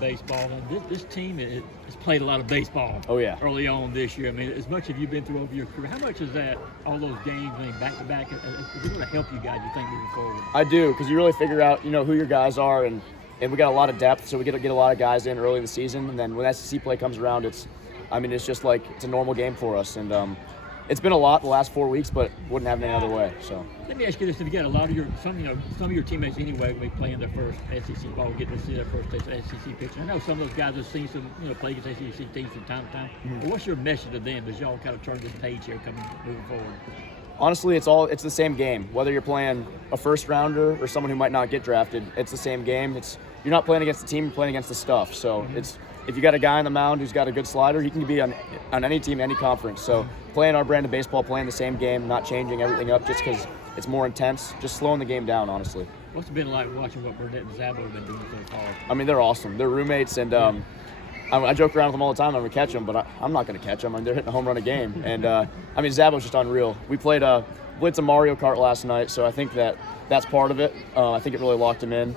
Baseball, and this team has played a lot of baseball. Oh yeah. Early on this year, I mean, as much as you've been through over your career, how much is that? All those games, I mean, back to back, is it going to help you guys? You think moving forward? I do, because you really figure out who your guys are, and we got a lot of depth, so we get to get a lot of guys in early in the season, and then when SEC play comes around, it's just like it's a normal game for us, and it's been a lot the last 4 weeks, but wouldn't have it any other way. So let me ask you this: if you get a lot of some of your teammates anyway, will be playing their first SEC ball, getting to see their first taste of SEC pitching. I know some of those guys have seen some play against SEC teams from time to time. Mm-hmm. But what's your message to them as y'all kind of turn this page here, moving forward? Honestly, it's the same game. Whether you're playing a first rounder or someone who might not get drafted, it's the same game. You're not playing against the team, you're playing against the stuff. So mm-hmm. If you got a guy on the mound who's got a good slider, he can be on any team, any conference. So playing our brand of baseball, playing the same game, not changing everything up just because it's more intense, just slowing the game down, honestly. What's it been like watching what Burnett and Zabo have been doing so far? I mean, they're awesome. They're roommates, and I joke around with them all the time. I'm going to catch them, but I'm not going to catch them. I mean, they're hitting a home run a game. And, Zabo's just unreal. We played Blitz and Mario Kart last night, so I think that's part of it. I think it really locked him in.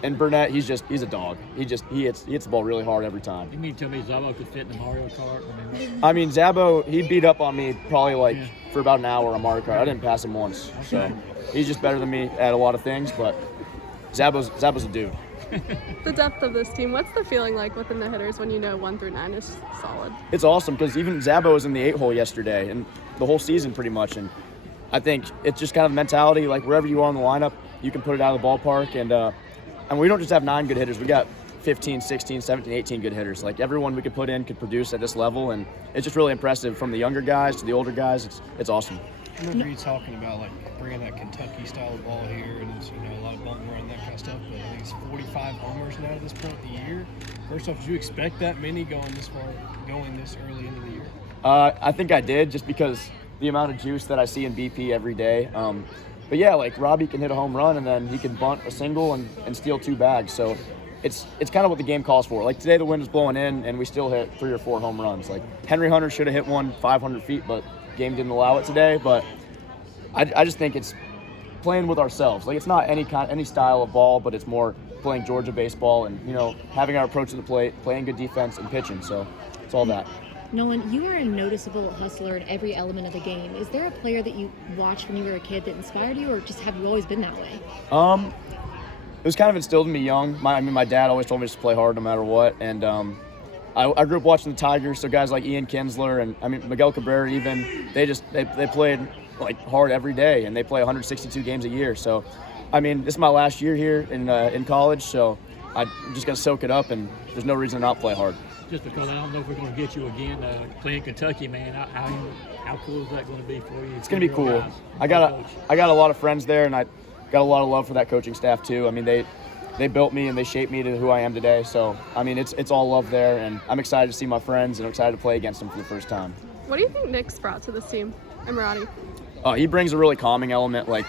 And Burnett, he's a dog. He hits the ball really hard every time. You mean to tell me Zabo could fit in the Mario Kart? I mean, Zabo, he beat up on me probably for about an hour on Mario Kart. I didn't pass him once. So he's just better than me at a lot of things, but Zabo's a dude. The depth of this team, what's the feeling like within the hitters when 1 through 9 is solid? It's awesome because even Zabo was in the 8-hole yesterday and the whole season pretty much. And I think it's just kind of mentality, like wherever you are in the lineup, you can put it out of the ballpark. And we don't just have 9 good hitters. We got 15, 16, 17, 18 good hitters. Like everyone we could put in could produce at this level. And it's just really impressive from the younger guys to the older guys. It's awesome. I remember you talking about bringing that Kentucky style of ball here, and it's a lot of bump run, that kind of stuff. But I think it's 45 homers now at this point of the year. First off, did you expect that many going this early into the year? I think I did, just because the amount of juice that I see in BP every day. But yeah, Robbie can hit a home run and then he can bunt a single and steal 2 bags. So it's kind of what the game calls for. Like today, the wind was blowing in and we still hit 3 or 4 home runs. Like Henry Hunter should have hit one 500 feet, but game didn't allow it today. But I just think it's playing with ourselves. Like it's not any style of ball, but it's more playing Georgia baseball and having our approach to the plate, playing good defense and pitching. So it's all that. Nolan, you are a noticeable hustler in every element of the game. Is there a player that you watched when you were a kid that inspired you, or just have you always been that way? It was kind of instilled in me young. My dad always told me just to play hard no matter what, and I grew up watching the Tigers, so guys like Ian Kinsler and Miguel Cabrera even, they played hard every day, and they play 162 games a year. So, this is my last year here in college, so I'm just gonna soak it up, and there's no reason to not play hard. Just because I don't know if we're going to get you again playing Kentucky, man. How cool is that going to be for you? It's going to be cool. I got a lot of friends there, and I got a lot of love for that coaching staff too. They built me and they shaped me to who I am today. So it's all love there, and I'm excited to see my friends and I'm excited to play against them for the first time. What do you think Nick's brought to this team, Emirati? He brings a really calming element. Like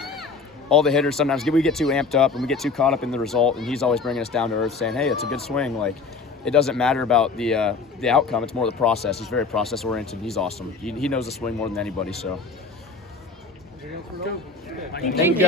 all the hitters, sometimes we get too amped up and we get too caught up in the result, and he's always bringing us down to earth, saying, "Hey, it's a good swing." It doesn't matter about the outcome. It's more the process. He's very process oriented. He's awesome. He knows the swing more than anybody. So. Thank you.